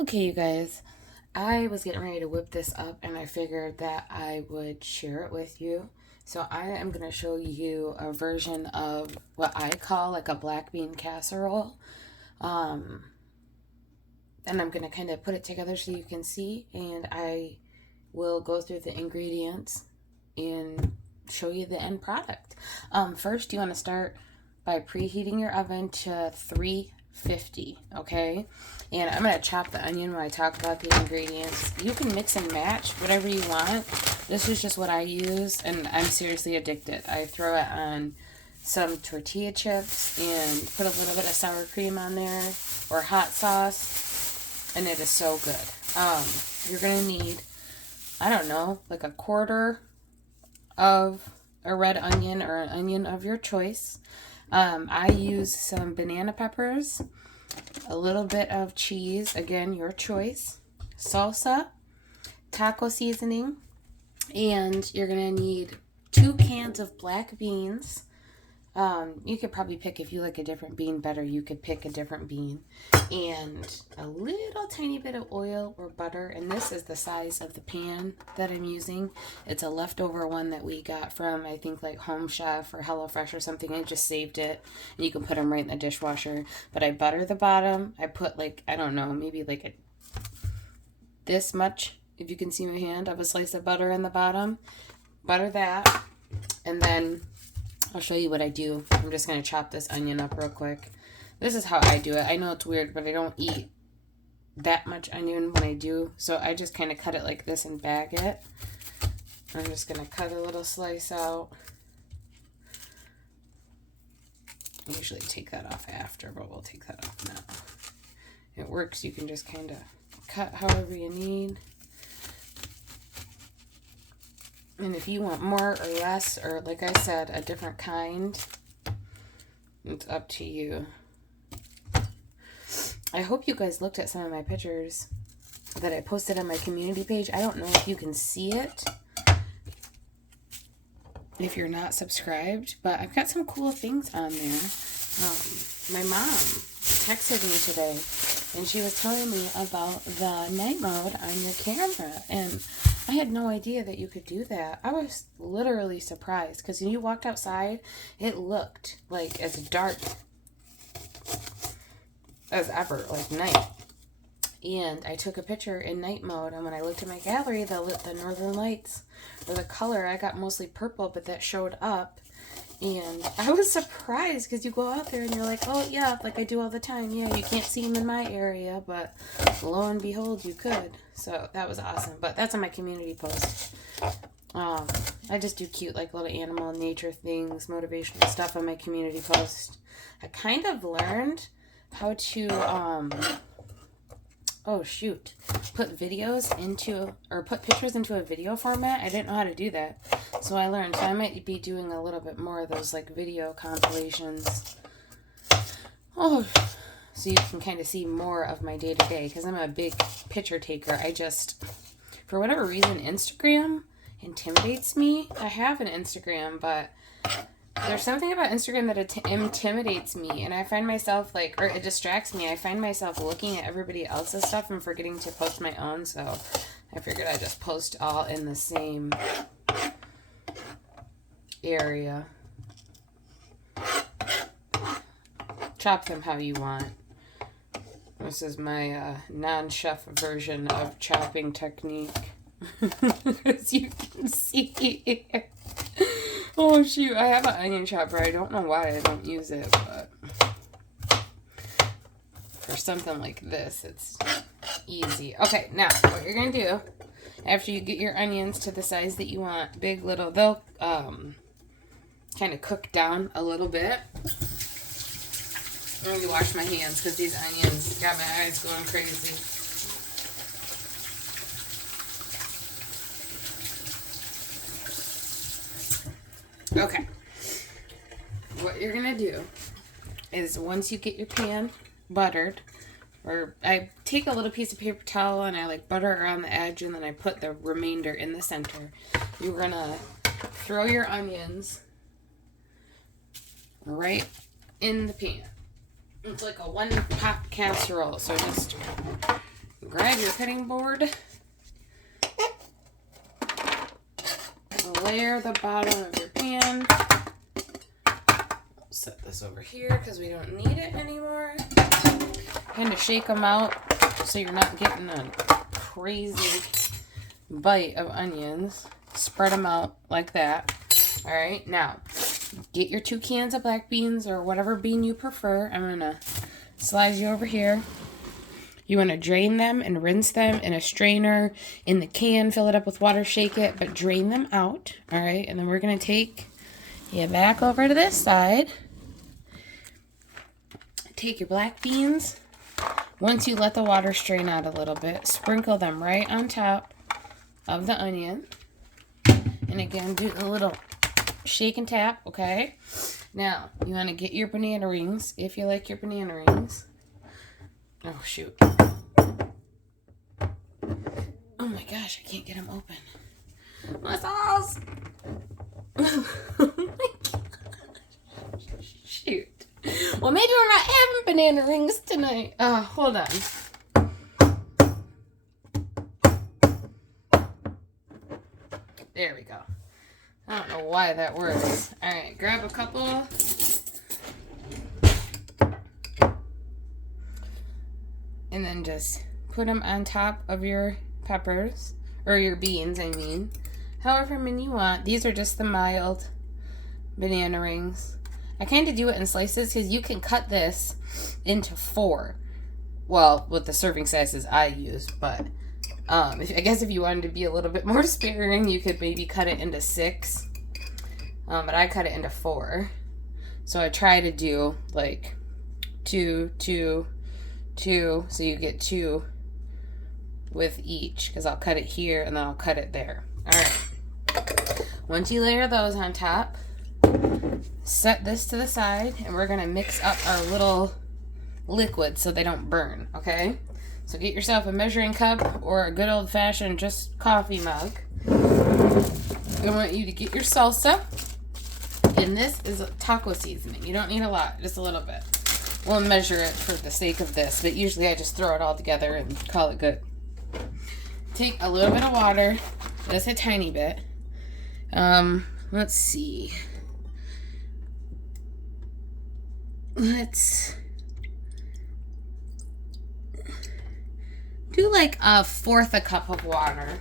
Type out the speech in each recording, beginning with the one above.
Okay, you guys, I was getting ready to whip this up and I figured that I would share it with you. So I am going to show you a version of what I call like a black bean casserole. Um, and I'm going to kind of put it together so you can see, and I will go through the ingredients and show you the end product. First, you want to start by preheating your oven to 350, okay? And I'm going to chop the onion when I talk about the ingredients. You can mix and match whatever you want. This is just what I use, and I'm seriously addicted. I throw it on some tortilla chips and put a little bit of sour cream on there or hot sauce, and it is so good. You're going to need, I don't know, like a quarter of a red onion or an onion of your choice. I use some banana peppers, a little bit of cheese, again, your choice, salsa, taco seasoning, and you're going to need 2 cans of black beans. You could probably pick, if you like a different bean better, you could pick a different bean. And a little tiny bit of oil or butter. And this is the size of the pan that I'm using. It's a leftover one that we got from, I think, like Home Chef or HelloFresh or something. I just saved it. And you can put them right in the dishwasher. But I butter the bottom. I put like, I don't know, maybe like this much, if you can see my hand, of a slice of butter in the bottom. Butter that. And then I'll show you what I do. I'm just going to chop this onion up real quick. This is how I do it. I know it's weird, but I don't eat that much onion when I do. So I just kind of cut it like this and bag it. I'm just going to cut a little slice out. I usually take that off after, but we'll take that off now. It works. You can just kind of cut however you need. And if you want more or less, or like I said, a different kind, it's up to you. I hope you guys looked at some of my pictures that I posted on my community page. I don't know if you can see it if you're not subscribed, but I've got some cool things on there. My mom texted me today, and she was telling me about the night mode on your camera, and I had no idea that you could do that. I was literally surprised, because when you walked outside, it looked like as dark as ever, like night. And I took a picture in night mode, and when I looked at my gallery, the northern lights, or the color, I got mostly purple, but that showed up. And I was surprised, because you go out there and you're like, oh yeah, like I do all the time. Yeah, you can't see them in my area, but lo and behold, you could. So that was awesome. But that's on my community post. I just do cute, like little animal and nature things, motivational stuff on my community post. I kind of learned how to, put videos into, or put pictures into a video format. I didn't know how to do that. So I learned. So I might be doing a little bit more of those like video compilations. Oh, so you can kind of see more of my day to day, because I'm a big picture taker. I just, for whatever reason, Instagram intimidates me. I have an Instagram, but there's something about Instagram that intimidates me, and I find myself like, or it distracts me. I find myself looking at everybody else's stuff and forgetting to post my own, so I figured I'd just post all in the same area. Chop them how you want. This is my non-chef version of chopping technique. As you can see. Oh shoot, I have an onion chopper. I don't know why I don't use it, but for something like this, it's easy. Okay, now what you're gonna do after you get your onions to the size that you want, big, little, they'll kind of cook down a little bit. Let me wash my hands, because these onions got my eyes going crazy. Okay, what you're gonna do is, once you get your pan buttered, or I take a little piece of paper towel and I like butter around the edge, and then I put the remainder in the center. You're gonna throw your onions right in the pan. It's like a one pot casserole, so just grab your cutting board, layer the bottom of your pan. Set this over here because we don't need it anymore. Kind of shake them out so you're not getting a crazy bite of onions. Spread them out like that. All right, now get your 2 cans of black beans or whatever bean you prefer. I'm gonna slide you over here. You want to drain them and rinse them in a strainer, in the can, fill it up with water, shake it, but drain them out. All right, and then we're going to take you back over to this side. Take your black beans. Once you let the water strain out a little bit, sprinkle them right on top of the onion. And again, do a little shake and tap, okay? Now, you want to get your banana rings, if you like your banana rings. Oh, shoot. Oh my gosh, I can't get them open. My sauce! Oh my gosh. Shoot. Well, maybe we're not having banana rings tonight. Hold on. There we go. I don't know why that works. Alright, grab a couple. And then just put them on top of your peppers, or your beans, I mean. However many you want. These are just the mild banana rings. I kind of do it in slices because you can cut this into 4. Well, with the serving sizes I use, but I guess if you wanted to be a little bit more sparing, you could maybe cut it into 6. But I cut it into 4. So I try to do like 2, 2, 2, so you get 2 with each, because I'll cut it here and then I'll cut it there. All right. Once you layer those on top, set this to the side, and we're gonna mix up our little liquid so they don't burn. Okay. So get yourself a measuring cup or a good old-fashioned just coffee mug. I want you to get your salsa, and this is a taco seasoning. You don't need a lot, just a little bit. We'll measure it for the sake of this, but usually I just throw it all together and call it good. Take a little bit of water, just a tiny bit. Let's see. Let's do like 1/4 a cup of water,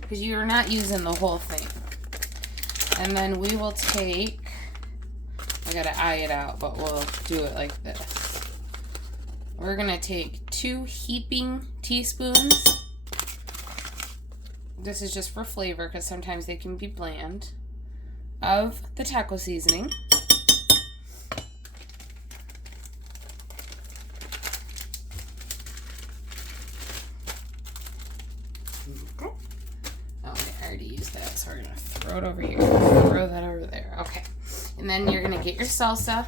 because you're not using the whole thing. And then we will take, I gotta eye it out, but we'll do it like this. We're gonna take 2 heaping teaspoons. This is just for flavor, because sometimes they can be bland, of the taco seasoning. I already used that, so we're gonna throw it over here. Throw that over there. Okay. And then you're gonna get your salsa.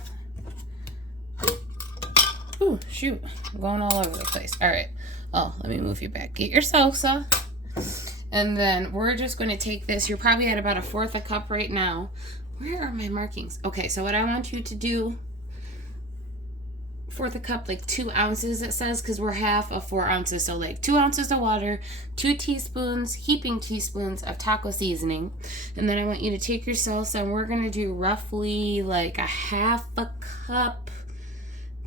Ooh, shoot. I'm going all over the place. Alright. Oh, let me move you back. Get your salsa. And then we're just gonna take this. You're probably at about 1/4 a cup right now. Where are my markings? Okay, so what I want you to do, 1/4 a cup, like 2 ounces it says, because we're half of 4 ounces. So like 2 ounces of water, 2 teaspoons, heaping teaspoons of taco seasoning. And then I want you to take your salsa, and we're going to do roughly like 1/2 a cup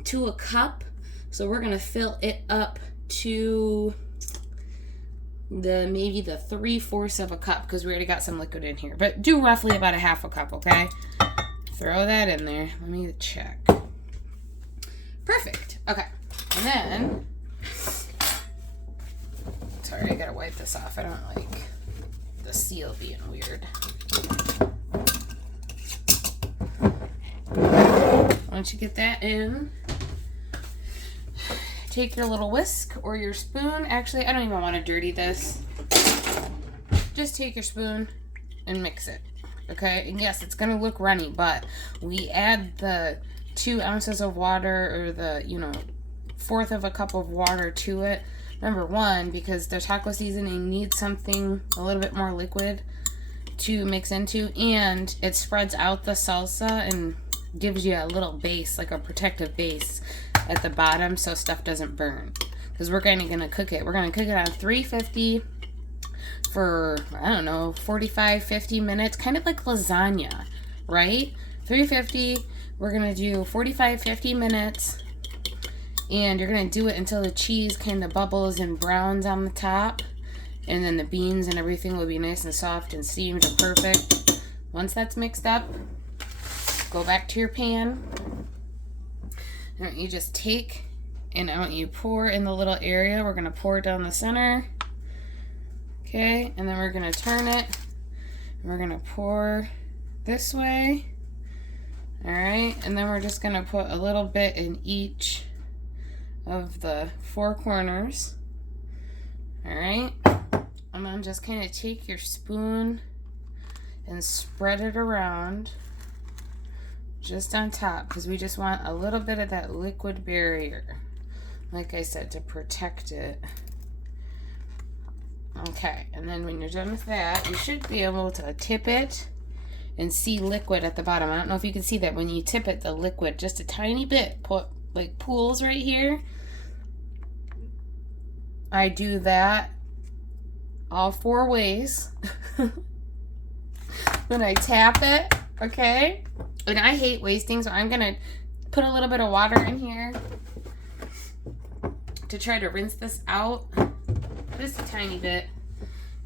to a cup. So we're going to fill it up to maybe the 3/4 of a cup, because we already got some liquid in here. But do roughly about 1/2 a cup, okay? Throw that in there. Let me check. Perfect. Okay. And then, sorry, I gotta wipe this off. I don't like the seal being weird. Once you get that in, take your little whisk or your spoon. Actually, I don't even want to dirty this. Just take your spoon and mix it. Okay? And yes, it's gonna look runny, but we add the 2 ounces of water, or the 1/4 of a cup of water to it. Number one, because the taco seasoning needs something a little bit more liquid to mix into, and it spreads out the salsa and gives you a little base, like a protective base at the bottom, so stuff doesn't burn. because we're going to cook it. We're going to cook it on 350 for, I don't know, 45, 50 minutes, kind of like lasagna, right? 350, we're going to do 45, 50 minutes, and you're going to do it until the cheese kind of bubbles and browns on the top, and then the beans and everything will be nice and soft and steamed and perfect. Once that's mixed up, go back to your pan. And you just take, and I want you to pour in the little area. We're going to pour down the center. Okay, and then we're going to turn it. And we're going to pour this way. All right, and then we're just going to put a little bit in each of the four corners. All right, and then just kind of take your spoon and spread it around just on top, because we just want a little bit of that liquid barrier, like I said, to protect it. Okay, and then when you're done with that, you should be able to tip it and see liquid at the bottom. I don't know if you can see that. When you tip it, the liquid just a tiny bit like pools right here. I do that all four ways. Then I tap it, okay? And I hate wasting, so I'm gonna put a little bit of water in here to try to rinse this out. Just a tiny bit.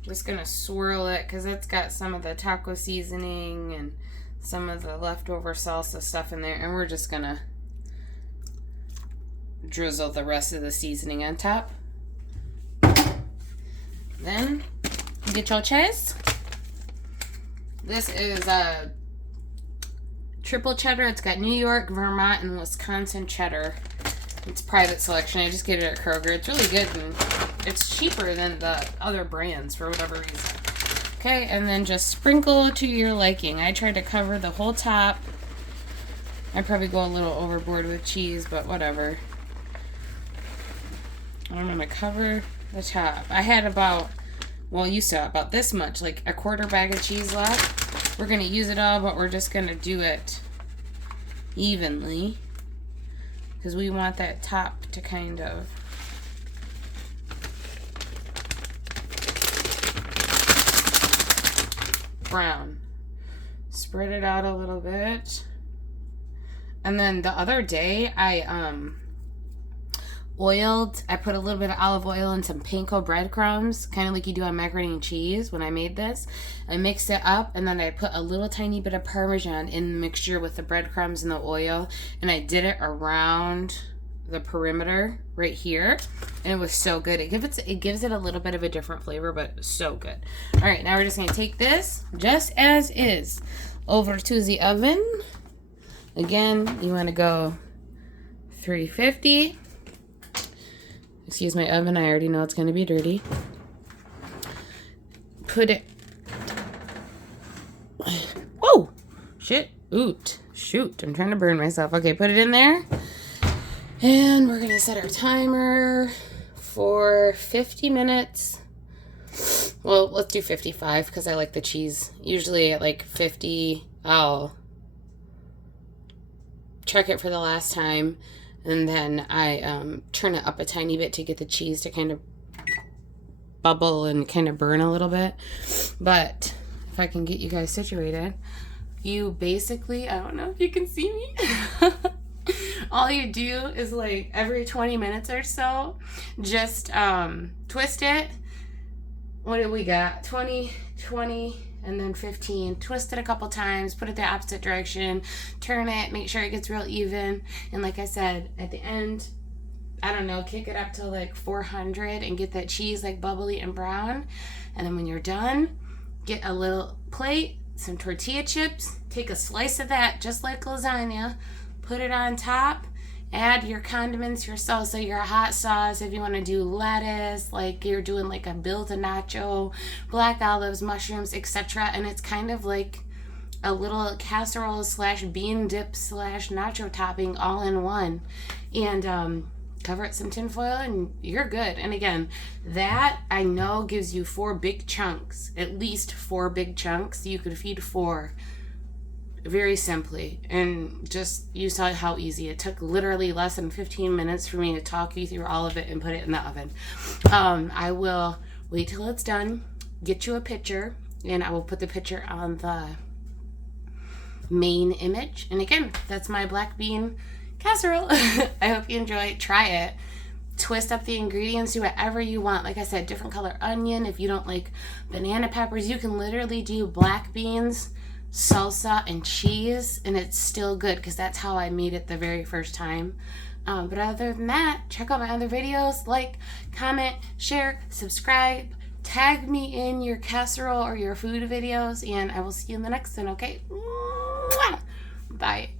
Just gonna swirl it because it's got some of the taco seasoning and some of the leftover salsa stuff in there, and we're just gonna drizzle the rest of the seasoning on top. Then you get your cheese. This is a triple cheddar. It's got New York, Vermont, and Wisconsin cheddar. It's private selection. I just get it at Kroger. It's really good, and it's cheaper than the other brands for whatever reason. Okay, and then just sprinkle to your liking. I tried to cover the whole top. I probably go a little overboard with cheese, but whatever. I'm going to cover the top. I had about, well, you saw about this much, like a quarter bag of cheese left. We're going to use it all, but we're just going to do it evenly, because we want that top to kind of brown. Spread it out a little bit. And then the other day I put a little bit of olive oil and some panko breadcrumbs, kind of like you do on macaroni and cheese. When I made this, I mixed it up, and then I put a little tiny bit of Parmesan in the mixture with the breadcrumbs and the oil, and I did it around the perimeter right here, and it was so good. It gives it a little bit of a different flavor, but so good. All right, now we're just gonna take this just as is over to the oven. Again, you want to go 350. Excuse my oven, I already know it's going to be dirty. Put it... Whoa! Shit. Oot. Shoot. I'm trying to burn myself. Okay, put it in there. And we're going to set our timer for 50 minutes. Well, let's do 55 because I like the cheese. Usually at like 50, I'll check it for the last time. And then I turn it up a tiny bit to get the cheese to kind of bubble and kind of burn a little bit. But if I can get you guys situated, you basically, I don't know if you can see me. All you do is like every 20 minutes or so, just twist it. What do we got? 20, and then 15. Twist it a couple times, put it the opposite direction, turn it, make sure it gets real even. And like I said, at the end, I don't know, kick it up to like 400 and get that cheese like bubbly and brown. And then when you're done, get a little plate, some tortilla chips, take a slice of that just like lasagna, put it on top, add your condiments, your salsa, your hot sauce, if you want to do lettuce, like you're doing like a build a nacho, black olives, mushrooms, etc. And it's kind of like a little casserole / bean dip / nacho topping all in one. And cover it some tin foil and you're good. And again, that I know gives you 4 big chunks, at least 4 big chunks. You could feed 4 very simply. And just, you saw how easy it took. Literally less than 15 minutes for me to talk you through all of it and put it in the oven. I will wait till it's done, get you a picture, and I will put the picture on the main image. And again, that's my black bean casserole. I hope you enjoy it. Try it. Twist up the ingredients, do whatever you want. Like I said, different color onion. If you don't like banana peppers, you can literally do black beans, salsa, and cheese, and it's still good, because that's how I made it the very first time. But other than that, check out my other videos. Like, comment, share, subscribe, tag me in your casserole or your food videos, and I will see you in the next one, okay? Bye.